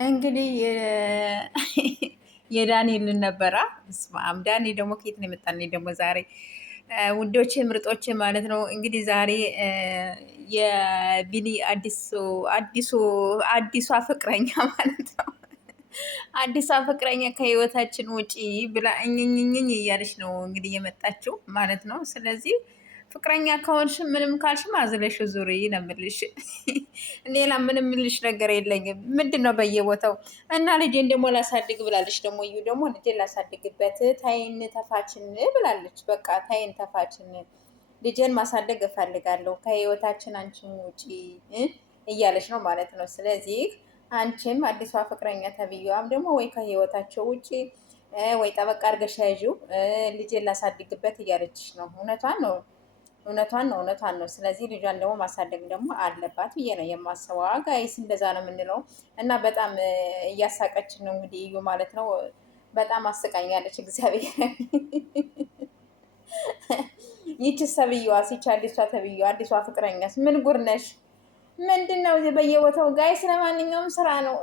እንግዲህ የዳንኤልን ነበራ። ስማም ዳኒ ደግሞ ከየት ነው የመጣልኝ ደግሞ ዛሬ? ውዶች ምርጦች ማለት ነው። እንግዲህ ዛሬ የቢኒ አዲሷ ፍቅረኛ ማለት ነው አዲሷ ፍቅረኛ ከህይወታችን ውጪ ብላ እኝኝኝኝ እያለች ነው እንግዲህ የመጣችው ማለት ነው። ስለዚህ ፍቅረኛ ከሆንሽ ምንም ካልሽ አዝለሽ ዙሪ ነው የምልሽ። ሌላ ምንም ምልሽ ነገር የለኝም። ምንድን ነው በየቦታው እና ልጄን ደግሞ ላሳድግ ብላለች። ደግሞ እዩ ደግሞ ልጄን ላሳድግበት ታይን ተፋችን ብላለች። በቃ ታይን ተፋችን ልጄን ማሳደግ እፈልጋለሁ ከህይወታችን አንቺም ውጪ እያለች ነው ማለት ነው። ስለዚህ አንቺም አዲሷ ፍቅረኛ ተብዬዋም ደግሞ ወይ ከህይወታቸው ውጪ ወይ ጠበቃ አድርገሽ ያዢው ልጄን ላሳድግበት እያለችሽ ነው። እውነቷን ነው። ስለዚህ ልጇን ደግሞ ማሳደግ ደግሞ አለባት ብዬ ነው የማስበው። ጋይስ እንደዛ ነው የምንለው። እና በጣም እያሳቀችን ነው እንግዲህ እዩ ማለት ነው። በጣም አስቃኛለች። እግዚአብሔር ይቺ ተብዬዋስ ይቺ አዲሷ ተብዬዋ አዲሷ ፍቅረኛስ ምን ጉር ነሽ? ምንድን ነው በየቦታው ጋይስ? ለማንኛውም ስራ ነው።